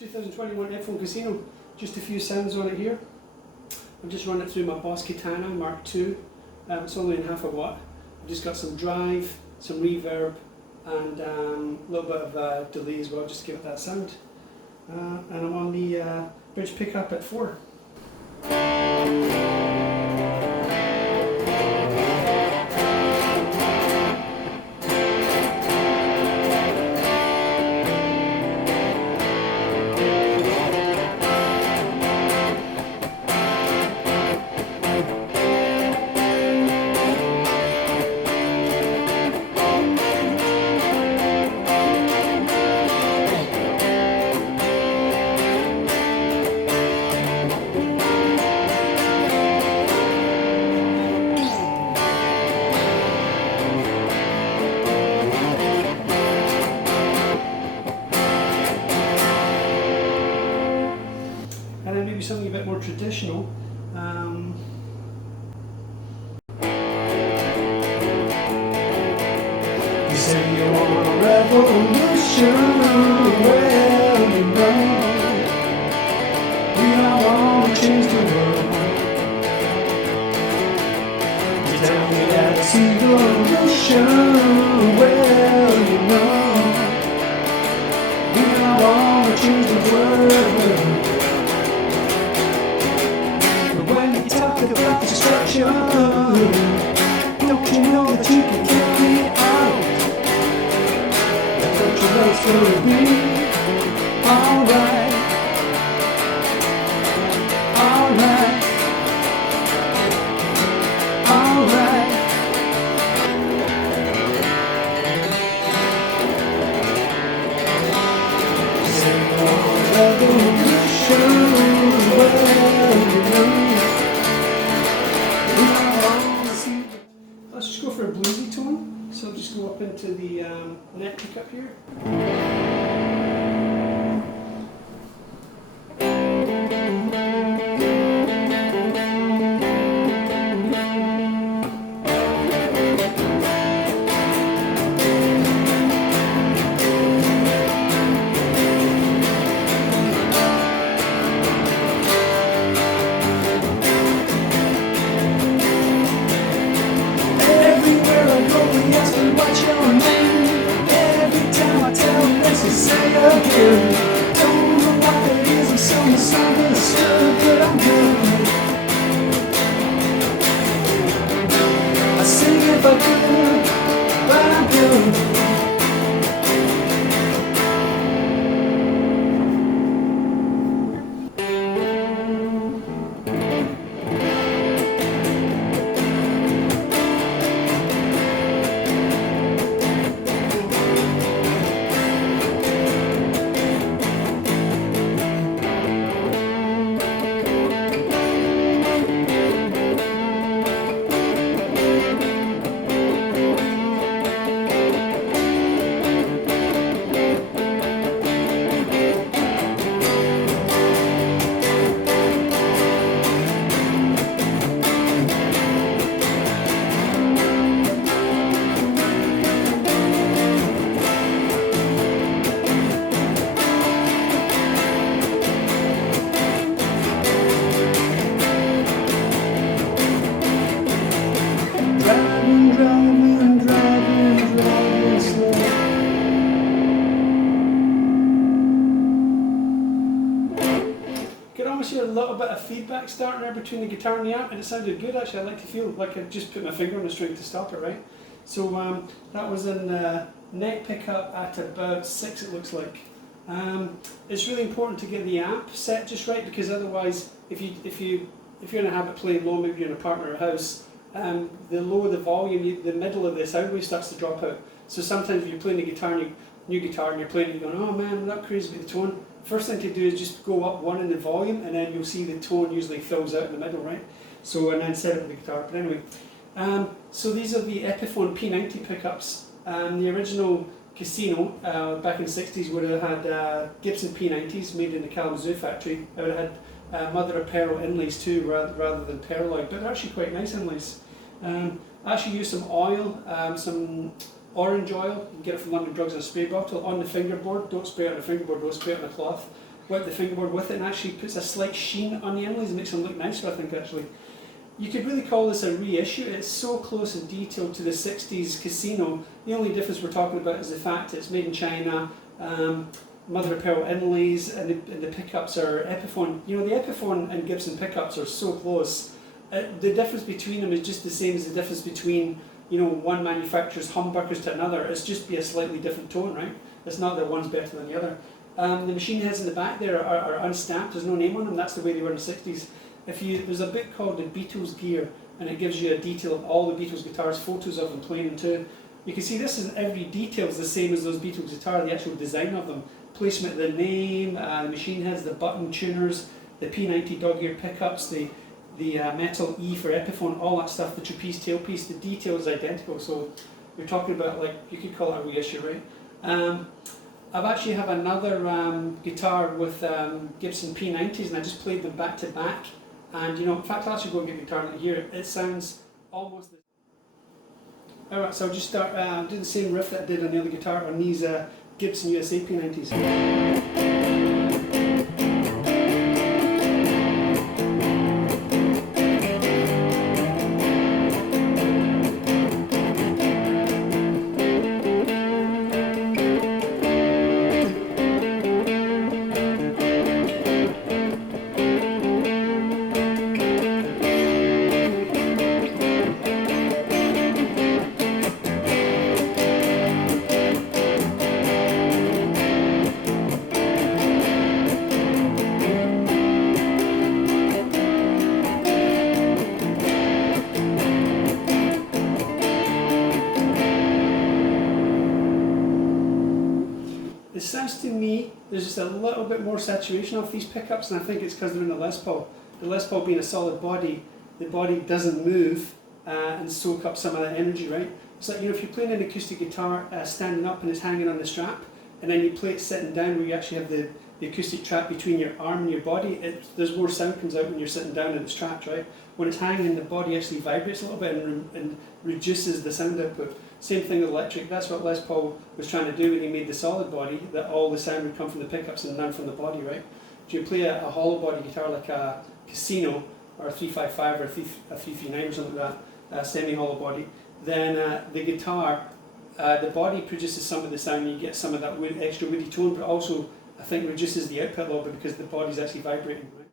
2021 Epiphone Casino, just a few sounds on it here. I've just run it through my Boss Katana Mark II. It's only in half a watt. I've just got some drive, some reverb, and a little bit of delay as well, just to give it that sound. And I'm on the bridge pickup at 4. And then maybe something a bit more traditional. You say you want a revolution, well you know we all want to change the world. You tell me that's evolution, well you know we all want to change the world. Talk about destruction. Don't you know that you can carry out? Don't you know it's gonna be alright? Alright. Alright. Say on revolution, well you know. Let's just go for a bluesy tone, so I'll just go up into the neck pickup here. What's your name? Every time I tell them this, you say again. Don't know why it is I'm so misunderstood, but I'm good. I sing if I could, but I'm good. You can almost hear a little bit of feedback starting there between the guitar and the amp, and it sounded good actually. I like to feel like I just put my finger on the string to stop it, right? So that was in neck pickup at about 6, it looks like. It's really important to get the amp set just right, because otherwise, if you're in a habit playing low, maybe you're in an apartment or a house, the lower the volume, the middle of the sound wave starts to drop out. So sometimes if you're playing the guitar, new guitar, and you're playing it, you're going, oh man, I'm not crazy about the tone. First thing to do is just go up 1 in the volume, and then you'll see the tone usually fills out in the middle, right? So, and then set it with the guitar. But anyway, so these are the Epiphone P90 pickups. The original Casino back in the 60s would have had Gibson P90's made in the Kalamazoo factory. It would have had mother of pearl inlays too, rather than pearloid, but they're actually quite nice inlays. I actually use some oil, some orange oil. You can get it from London Drugs in a spray bottle on the fingerboard. Don't spray it on the fingerboard, don't spray it on the cloth. whip the fingerboard with it, and actually puts a slight sheen on the inlays and makes them look nicer, I think, actually. You could really call this a reissue. It's so close in detail to the 60s Casino. The only difference we're talking about is the fact it's made in China, mother of pearl inlays, and the pickups are Epiphone. You know, the Epiphone and Gibson pickups are so close. The difference between them is just the same as the difference between, you know, one manufacturer's humbuckers to another. It's just be a slightly different tone, right? It's not that one's better than the other. The machine heads in the back there are unstamped. There's no name on them. That's the way they were in the 60s. There's a book called The Beatles Gear, and it gives you a detail of all the Beatles guitars, photos of them playing them too. You can see this is every detail is the same as those Beatles guitars, the actual design of them. Placement of the name, the machine heads, the button tuners, the P90 dog ear pickups, the metal E for Epiphone, all that stuff, the trapeze tailpiece, the detail is identical. So we're talking about, like, you could call it a reissue, right? I've actually have another guitar with Gibson P90's, and I just played them back to back. And you know, in fact, I'll actually go and get the guitar and hear it. It sounds almost the same. Alright, so I'll just start doing the same riff that I did on the other guitar on these Gibson USA P90's. It sounds to me there's just a little bit more saturation off these pickups, and I think it's because they're in the Les Paul. The Les Paul being a solid body, the body doesn't move and soak up some of that energy, right? It's like, you know, if you're playing an acoustic guitar standing up and it's hanging on the strap, and then you play it sitting down where you actually have the acoustic trap between your arm and your body, there's more sound comes out when you're sitting down and it's trapped, right? When it's hanging, the body actually vibrates a little bit and reduces the sound output. Same thing with electric. That's what Les Paul was trying to do when he made the solid body, that all the sound would come from the pickups and none from the body, right? If you play a hollow body guitar like a Casino or a 355 or a 339 or something like that, semi-hollow body, then the guitar, the body produces some of the sound, and you get some of that extra woody tone, but also I think reduces the output a little bit because the body's actually vibrating, right?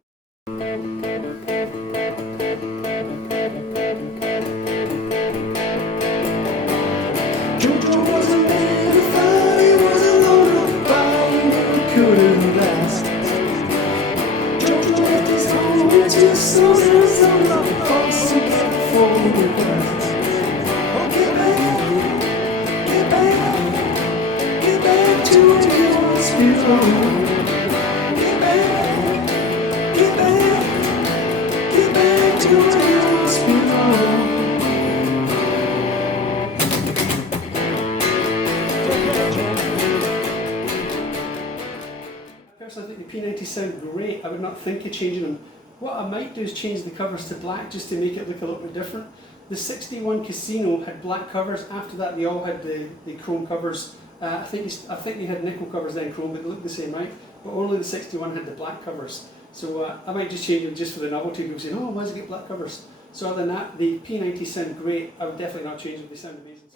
Jojo was a man who thought he was alone, but couldn't last. Jojo left his home with just so and the thoughts he kept for the past. Oh, get back to your spirit. Get back to your spirit. I think the P90's sound great. I would not think of changing them. What I might do is change the covers to black just to make it look a little bit different. The 61 Casino had black covers. After that, they all had the chrome covers. I think they had nickel covers then chrome, but they looked the same, right? But only the 61 had the black covers. So I might just change them just for the novelty. People saying, "Oh, why does it get black covers?" So other than that, the P90 sound great. I would definitely not change them. They sound amazing.